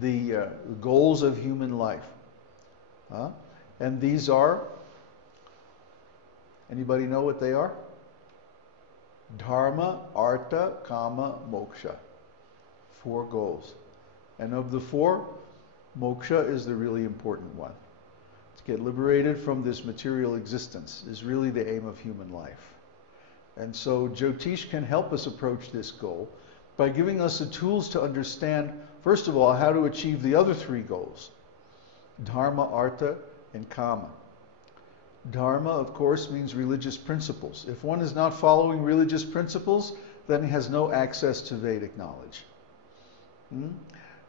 the goals of human life. And these are, anybody know what they are? Dharma, Artha, Kama, Moksha. 4 goals. And of the 4, moksha is the really important one. To get liberated from this material existence is really the aim of human life. And so Jyotish can help us approach this goal by giving us the tools to understand, first of all, how to achieve the other 3 goals. Dharma, Artha, and Kama. Dharma, of course, means religious principles. If one is not following religious principles, then he has no access to Vedic knowledge.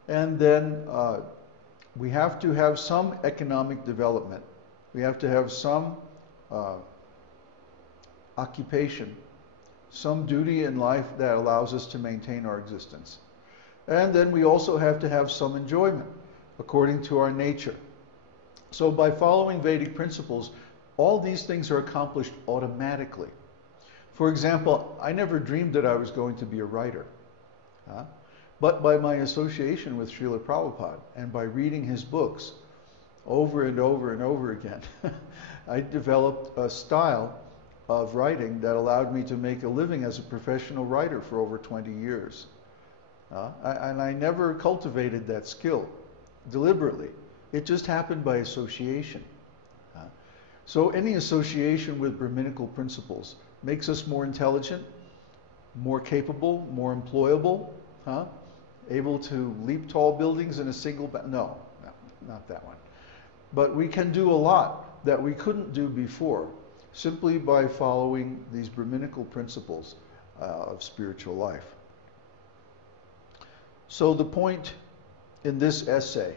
And then we have to have some economic development. We have to have some occupation, some duty in life that allows us to maintain our existence. And then we also have to have some enjoyment according to our nature. So by following Vedic principles, all these things are accomplished automatically. For example, I never dreamed that I was going to be a writer. But by my association with Srila Prabhupada and by reading his books over and over and over again, I developed a style of writing that allowed me to make a living as a professional writer for over 20 years. And I never cultivated that skill deliberately. It just happened by association. So any association with Brahminical principles makes us more intelligent, more capable, more employable, able to leap tall buildings in a single no, not that one. But we can do a lot that we couldn't do before simply by following these Brahminical principles of spiritual life. So the point in this essay,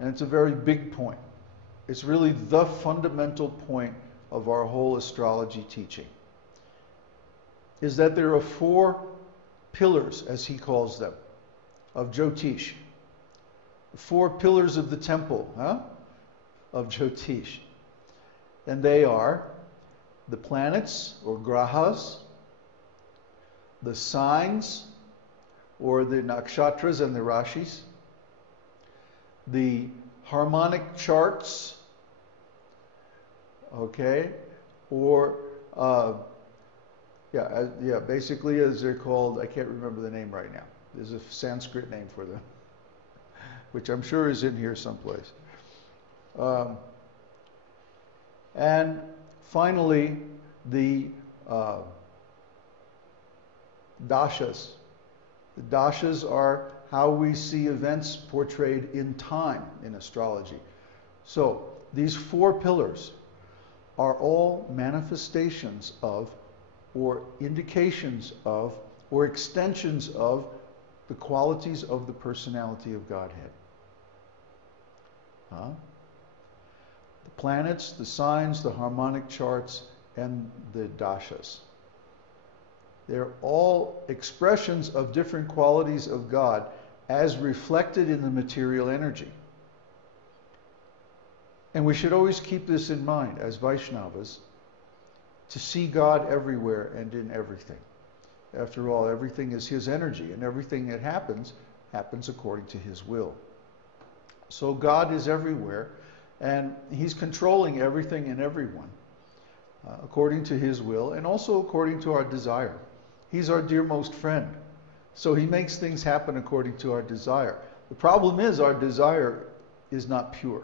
and it's a very big point, it's really the fundamental point of our whole astrology teaching, is that there are 4 pillars, as he calls them, of Jyotish. 4 pillars of the temple of Jyotish. And they are the planets, or grahas, the signs, or the nakshatras and the rashis, the harmonic charts, okay, or basically as they're called, I can't remember the name right now. There's a Sanskrit name for them, which I'm sure is in here someplace. And finally, the dashas. The dashas are how we see events portrayed in time in astrology. So these 4 pillars are all manifestations of, or indications of, or extensions of the qualities of the personality of Godhead. The planets, the signs, the harmonic charts, and the dashas. They're all expressions of different qualities of God as reflected in the material energy. And we should always keep this in mind as Vaishnavas, to see God everywhere and in everything. After all, everything is His energy, and everything that happens, happens according to His will. So God is everywhere, and He's controlling everything and everyone according to His will, and also according to our desire. He's our dearmost friend. So He makes things happen according to our desire. The problem is our desire is not pure.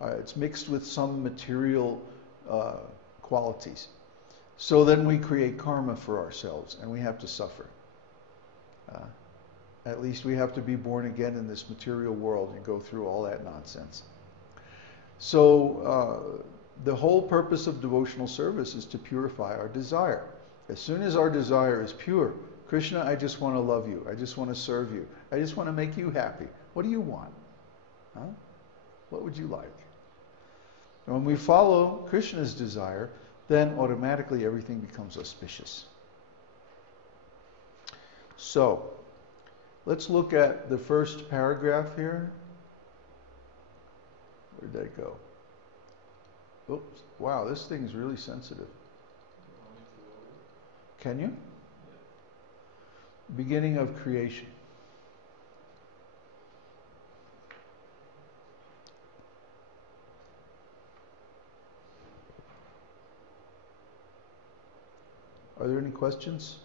It's mixed with some material qualities. So then we create karma for ourselves, and we have to suffer. At least we have to be born again in this material world and go through all that nonsense. So the whole purpose of devotional service is to purify our desire. As soon as our desire is pure, Krishna, I just want to love you. I just want to serve you. I just want to make you happy. What do you want? What would you like? And when we follow Krishna's desire, then automatically everything becomes auspicious. So, let's look at the first paragraph here. Where'd that go? Oops. Wow, this thing's really sensitive. Can you? Beginning of creation. Are there any questions?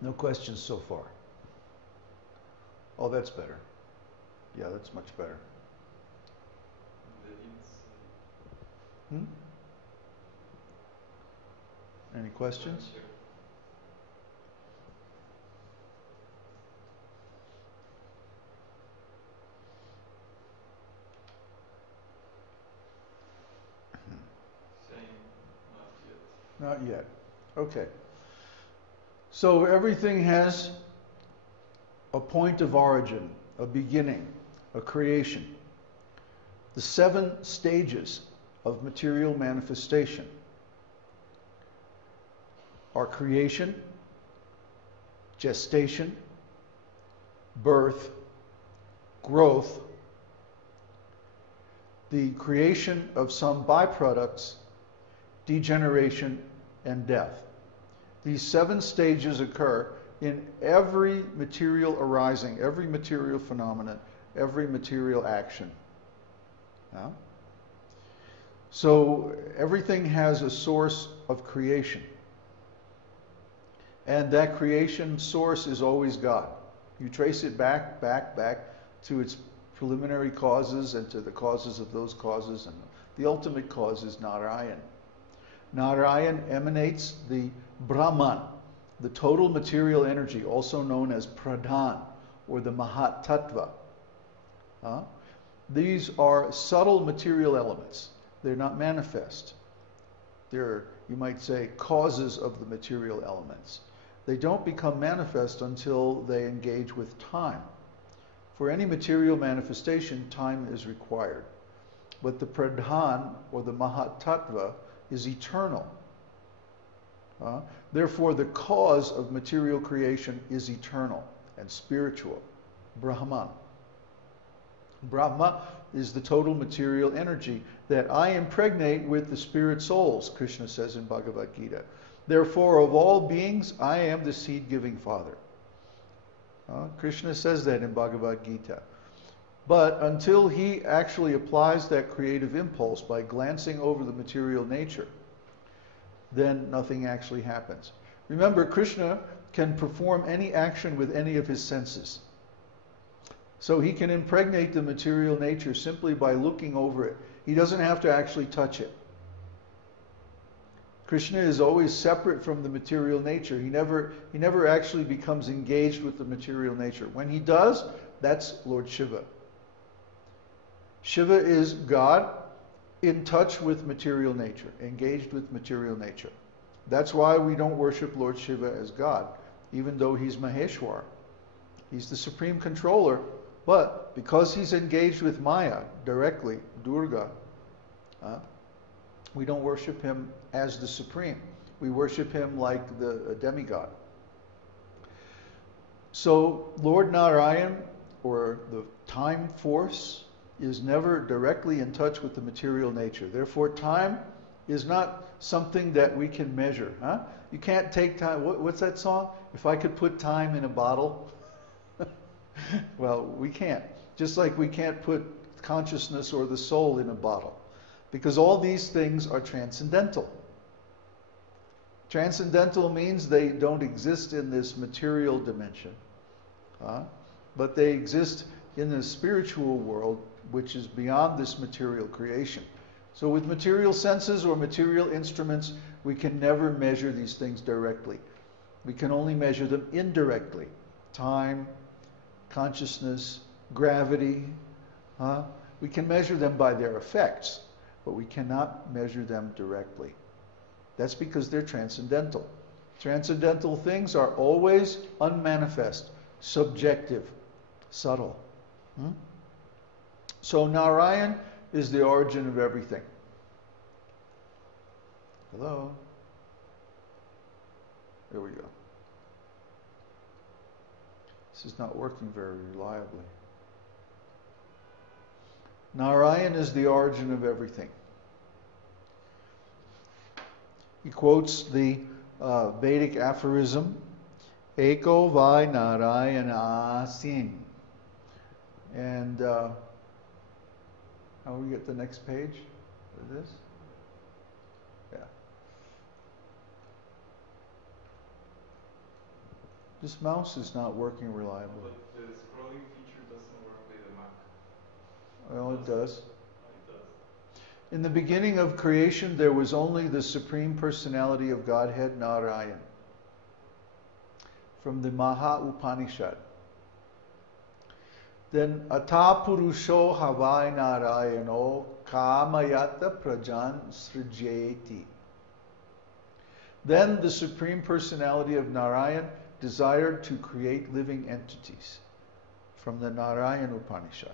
No questions so far. Oh, that's better. Yeah, that's much better. Hmm? Any questions? Not yet. Okay. So everything has a point of origin, a beginning, a creation. The 7 stages of material manifestation are creation, gestation, birth, growth, the creation of some byproducts, degeneration, and death. These 7 stages occur in every material arising, every material phenomenon, every material action. Yeah? So everything has a source of creation. And that creation source is always God. You trace it back to its preliminary causes and to the causes of those causes, and the ultimate cause is Narayan. Narayan emanates the Brahman, the total material energy, also known as Pradhan, or the Mahat Tattva. These are subtle material elements. They're not manifest. They're, you might say, causes of the material elements. They don't become manifest until they engage with time. For any material manifestation, time is required. But the Pradhan, or the Mahat Tattva, is eternal. Therefore, the cause of material creation is eternal and spiritual, Brahman. Brahma is the total material energy that I impregnate with the spirit souls, Krishna says in Bhagavad Gita. Therefore, of all beings, I am the seed-giving Father. Krishna says that in Bhagavad Gita. But until he actually applies that creative impulse by glancing over the material nature, then nothing actually happens. Remember, Krishna can perform any action with any of his senses. So he can impregnate the material nature simply by looking over it. He doesn't have to actually touch it. Krishna is always separate from the material nature. He never actually becomes engaged with the material nature. When he does, that's Lord Shiva. Shiva is God in touch with material nature, engaged with material nature. That's why we don't worship Lord Shiva as God, even though he's Maheshwar. He's the supreme controller, but because he's engaged with Maya directly, Durga, we don't worship him as the supreme. We worship him like a demigod. So Lord Narayan, or the time force, is never directly in touch with the material nature. Therefore, time is not something that we can measure. You can't take time. What's that song? If I could put time in a bottle. Well, we can't. Just like we can't put consciousness or the soul in a bottle. Because all these things are transcendental. Transcendental means they don't exist in this material dimension. But they exist in the spiritual world, which is beyond this material creation. So with material senses or material instruments, we can never measure these things directly. We can only measure them indirectly. Time, consciousness, gravity. We can measure them by their effects, but we cannot measure them directly. That's because they're transcendental. Transcendental things are always unmanifest, subjective, subtle. So Narayan is the origin of everything. Hello? There we go. This is not working very reliably. Narayan is the origin of everything. He quotes the Vedic aphorism, Eko vai Narayana Asin. And How we get the next page? This? Yeah. This mouse is not working reliably. But the scrolling feature doesn't work with the Mac. Well, it does. It does. In the beginning of creation, there was only the Supreme Personality of Godhead, Narayan. From the Maha Upanishad. Then Ata Purusho Havai Narayano Kamayata Prajan Srijeti. Then the Supreme Personality of Narayan desired to create living entities. From the Narayan Upanishad.